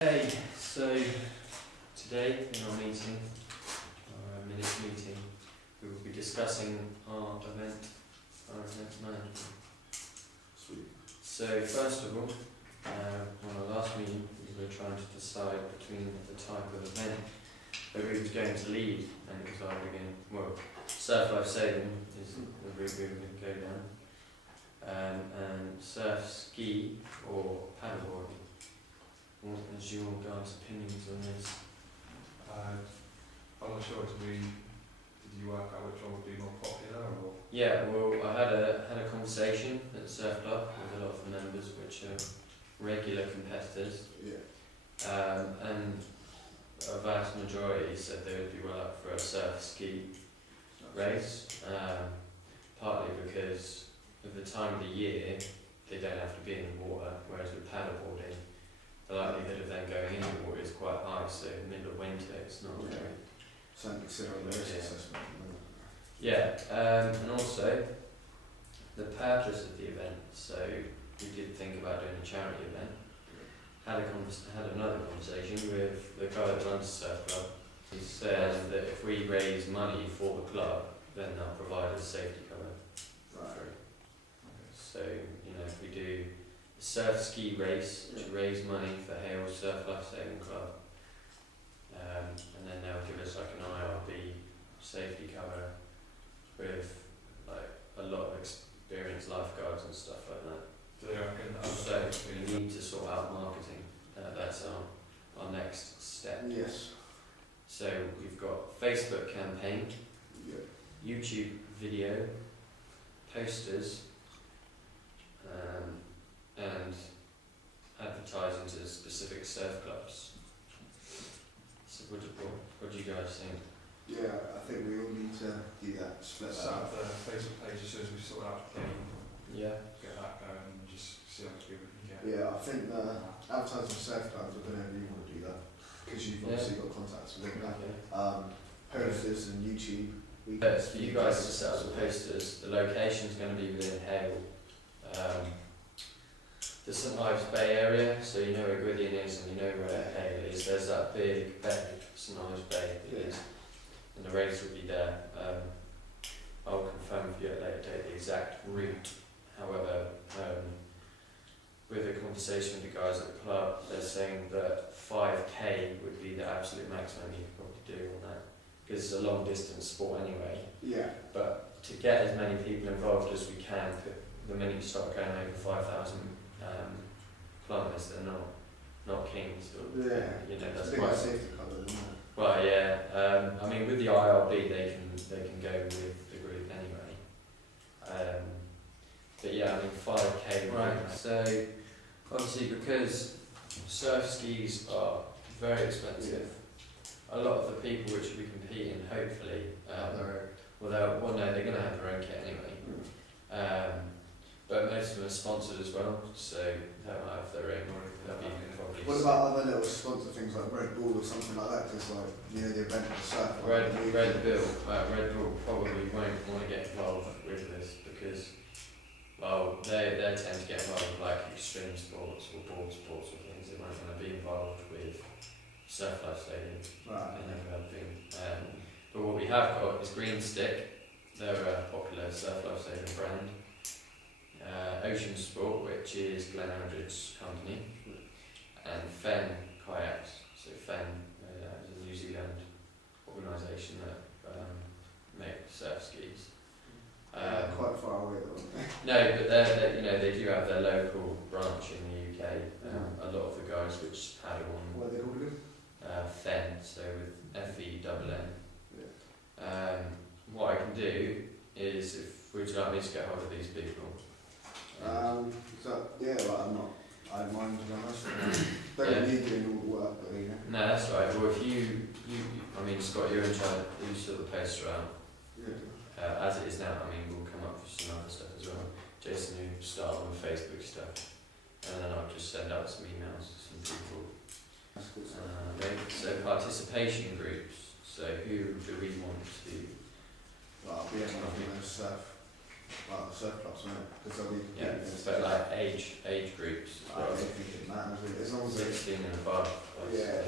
Okay, so today in our meeting, our minute meeting, we will be discussing our event management. Sweet. So first of all, on our last meeting, we were trying to decide between the type of event that we was going to lead, and it was either going, well, surf life saving is the route we were going to go down, and surf ski or paddleboarding. What is your guys' opinions on this? I'm not sure. Did you work out which one would be more popular, or? Yeah, well, I had a conversation at the surf club with a lot of the members, which are regular competitors. Yeah. And a vast majority said they would be well up for a surf ski race, partly because of the time of the year they don't have to be in the water, whereas with paddleboarding the likelihood of them going in the water is quite high, so in the middle of winter it's not very... Something considering the risk assessment. Yeah, and also the purpose of the event, so we did think about doing a charity event. Had another conversation with the guy that runs the surf club. He said that if we raise money for the club, then they'll provide us safety cover. Right. So, you know, if we do a surf ski race to raise money for Hale Surf Life Saving Club, and then they'll give us like an IRB safety cover with like a lot of experienced lifeguards and stuff like that. Do they reckon that? So we need to sort out marketing. That's our next step. Yes. So we've got Facebook campaign, YouTube video, posters, and advertising to specific surf clubs. So what do you guys think? Yeah, I think we all need to do that, split that Set up. up the Facebook page as soon as we sort out the game, Yeah. get that going, and just see how much people we can get. Yeah, I think advertising for surf clubs, I don't know if you want to do that, because you've obviously got contacts with them. Okay. Posters and YouTube. For you guys to set up the posters, the location's going to be within Hale, the St Ives Bay area, so you know where Gwydion is and you know where Hale is. There's that big bay, St Ives Bay, and the race will be there. I'll confirm for you at a later date the exact route. However, with a conversation with the guys at the club, they're saying that 5k would be the absolute maximum you could probably do on that, because it's a long distance sport anyway. Yeah. But to get as many people involved as we can, the minute you start going over 5,000 kilometres, they're not keen. So, Yeah. you know, that's it's a big quite safety cover, isn't it? well, yeah. I mean, with the IRB, they can go with the group anyway. But yeah, I mean, 5k. Right. So obviously, because surf skis are very expensive, a lot of the people which will be competing, hopefully, no, they're going to have their own kit anyway. But most of them are sponsored as well, so they might have their own. They'll be probably. What about other little sponsor things like Red Bull or something like that? Because like, you know, the event of the surf. Red Bull probably won't want to get involved with this because, well, they tend to get involved with like extreme sports or board sports or things. They won't want to be involved with surf life saving. Right. They never have been. But what we have got is Green Stick. They're a popular surf life saving brand. Ocean Sport, which is Glenn Aldridge's company, and Fen Kayaks. So Fen is a New Zealand organisation that make surf skis. Quite far away though. No, but they do have their local branch in the UK. A lot of the guys which paddle on. What are they called again? Fen, so with FENN. Yeah. What I can do is, if would you like me to get hold of these people? I don't mind to be honest. Don't need doing all the work, but you know. No, that's right. Well, if I mean, Scott, you're in charge. You sort the poster out. Yeah. As it is now, I mean, we'll come up with some other stuff as well. Jason, who start on the Facebook stuff, and then I'll just send out some emails to some people. That's good. So participation groups. So who do we want to? Well, I'll be able to surf Like the surf clubs, right? Because they'll be Yeah, competing against but like age groups. I don't think it matters really, as long as they 16 and above. yeah.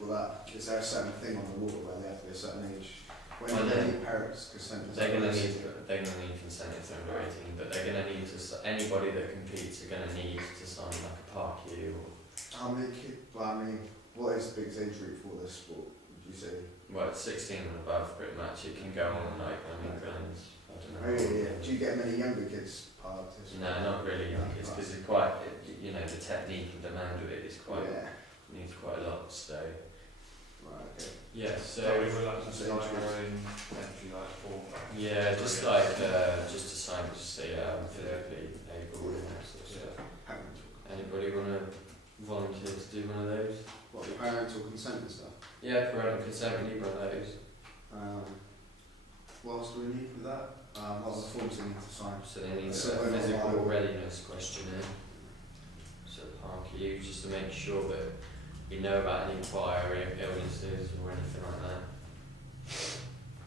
Well, is there a certain thing on the water where they have to be a certain age? When Well, they need parents' consent? They're going to need consent if they're under 18, but they're going to need to, anybody that competes are going to need to sign like a park-u or... How many kids, well, I mean, what is the biggest age group for this sport, would you say? Well, it's 16 and above pretty much. It can go on like, I mean, grands, I don't know. Oh yeah. Do you get many younger kids participate? No, not really young kids, because it's quite, you know, the technique and demand of it is quite, Yeah. needs quite a lot, so... Right, okay. Yeah, So so... we will have to sign our own entry like form. Yeah, just like, just to sign, just say, I'm physically able and that sort of stuff. Anybody want to volunteer to do one of those? What, parental consent and stuff? Yeah, parental consent, we need one of those. What else do we need with that? What are the forms they need to sign? So they need So a we're not physical liable. readiness questionnaire. So park-u, just to make sure that we know about any prior illnesses or anything like that.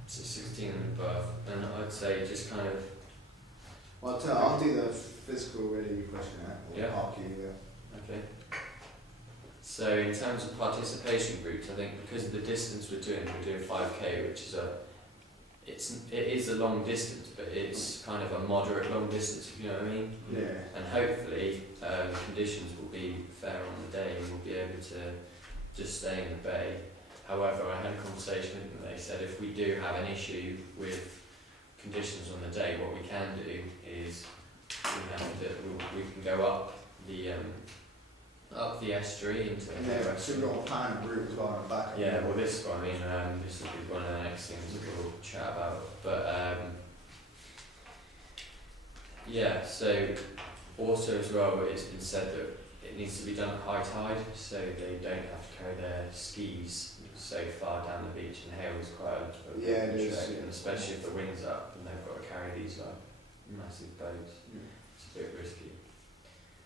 So 16 and above, and I'd say just kind of... Well, I'll do the physical ready questionnaire, or Yeah. park-u, yeah. Okay. So in terms of participation groups, I think because of the distance we're doing 5k, which is it is a long distance, but it's kind of a moderate long distance, if you know what I mean. Yeah. And hopefully conditions will be fair on the day and we'll be able to just stay in the bay. However, I had a conversation with them, they said if we do have an issue with conditions on the day, what we can do is we can go up the estuary into the Yeah, so we've got a plan of route as well and back. yeah, well this is what I mean, this will be one of the next things we'll chat about. But yeah, so also as well it's been said that it needs to be done at high tide, so they don't have to carry their skis so far down the beach, and hail is quite a Yeah, it big is, trick, yeah. and especially if the wind's up and they've got to carry these like massive boats. It's a bit risky.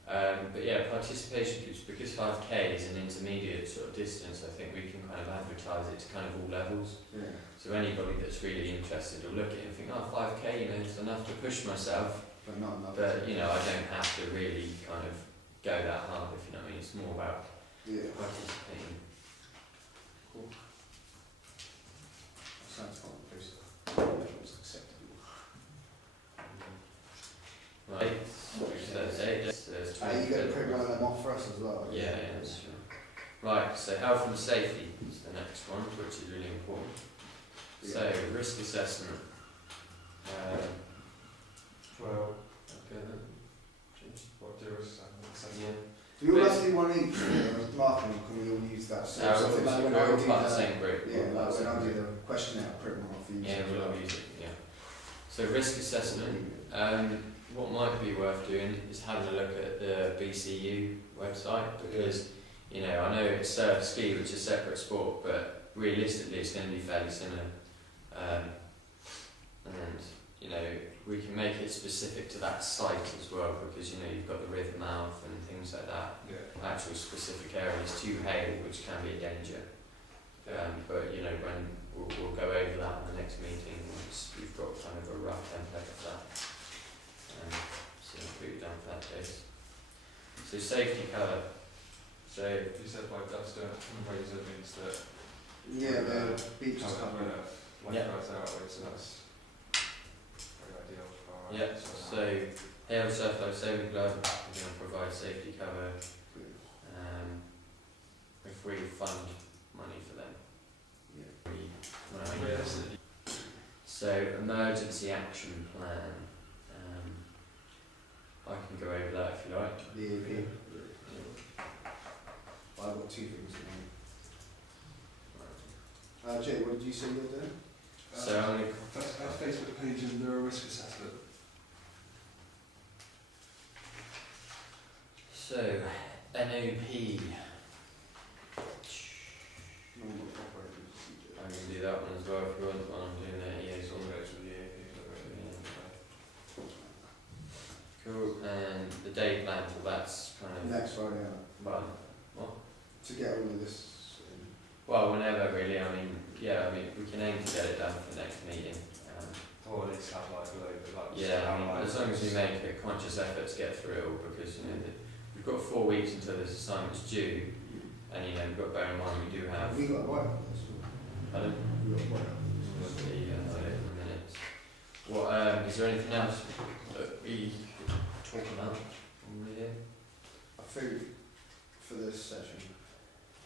But yeah, participation groups, because 5k is an intermediate sort of distance, I think we can kind of advertise it to kind of all levels. Yeah. So anybody that's really interested will look at it and think, oh, 5k, you know, it's enough to push myself. But not enough. But, you know, I don't have to really kind of go that hard, if you know what I mean. It's more about Yeah. participating. Cool. That sounds fun, please. It's acceptable. Right, Thursday, there's Are you going to print one of them off for us as well? Yeah, yeah, that's true. Right, so health and safety is the next one, which is really important. So, risk assessment. Well, Okay then. what do us? Yeah. Do we all have to do one each? Marking, can we all use that? So something like when I we're do part of the the, same group. yeah, like when I do the questionnaire, I'll print one off for you. Yeah, we'll all use it, yeah. So risk assessment, what might be worth doing is having a look at the BCU website, because, you know, I know it's surf ski, which is a separate sport, but realistically it's going to be fairly similar. And, you know, we can make it specific to that site as well, because, you know, you've got the river mouth and things like that. Yeah. Actual specific areas to hail, which can be a danger. But you know, when we'll go over that in the next meeting once we've got kind of a rough template of that. So we'll put you down for that case. So safety cover. So You said like that's the razor means that Yeah, the beach is covered covered. lifeguards out with, so that's very ideal for our yeah, so hail surf life saving glove, we're going to provide safety cover. If we fund money for them. So emergency action plan. I can go over that if you like. The AP. I've got two things in mind. Jay, what did you say you're doing? So I'm gonna Facebook page and there a risk assessment. So NOP. Normal operating procedure. I can do that one as well if you want. While I'm doing that It's all EA. goes with the AP. Cool. And the day plan for that's kind of Next Friday, well, to get all of this in. whenever really. I mean, yeah. I mean, we can aim to get it done for the next meeting. Or at least have like a little bit like Yeah, I mean, as long as we make a conscious effort to get through it all, because you know we've got 4 weeks until this assignment's due, and you know we've got to bear in mind we do have. We got right on this one. Pardon? We got right on We'll see, in a minute. What is there anything else that we could talk about on here? I think for this session.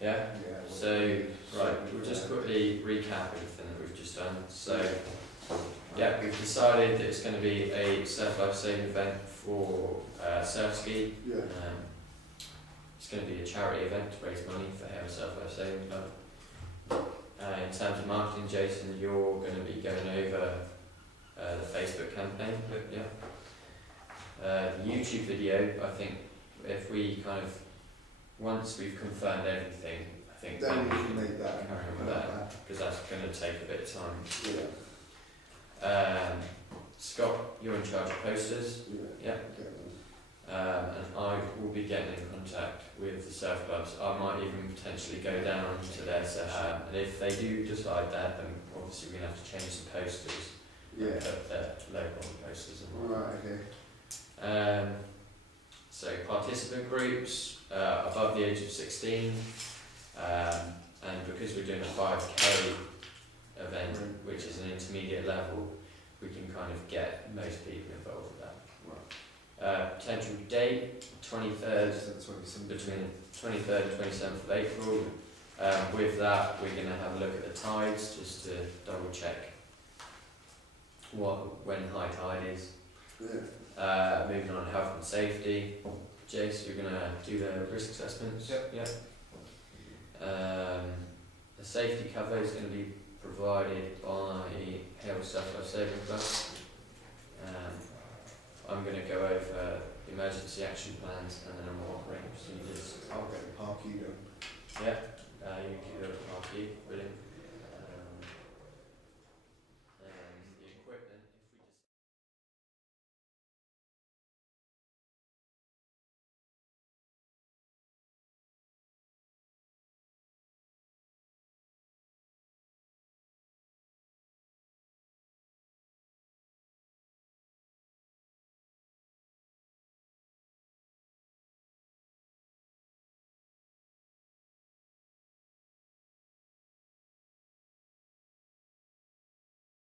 Yeah. Yeah. So right, we'll just quickly recap everything that we've just done. So yeah, we've decided that it's going to be a surf life saving event for surf ski. Yeah. It's going to be a charity event to raise money for Hale Surf Life Saving Club. In terms of marketing, Jason, you're going to be going over the Facebook campaign. Yeah. The YouTube video, I think, if we kind of once we've confirmed everything, I think Then we should can make that. carry on with that, because that's going to take a bit of time. Yeah. Scott, you're in charge of posters. Yeah. Yeah. And I will be getting in contact with the surf clubs. I might even potentially go down to their session, and if they do decide that, then obviously we're going to have to change the posters. Yeah. Put their logo on the posters and Right. Okay. So participant groups above the age of 16, and because we're doing a 5K event, which is an intermediate level, we can kind of get most people involved with that. Potential date, 23rd, between 23rd and 27th of April. With that, we're going to have a look at the tides, just to double check when high tide is. Yeah. Moving on to health and safety. Jace, you're going to do the risk assessments? Yep. Yeah. The safety cover is going to be provided by Hale Surf Life Saving Club. I'm going to go over the emergency action plans and then more operating procedures. I'll get the park you. Yeah, you do the parky, brilliant.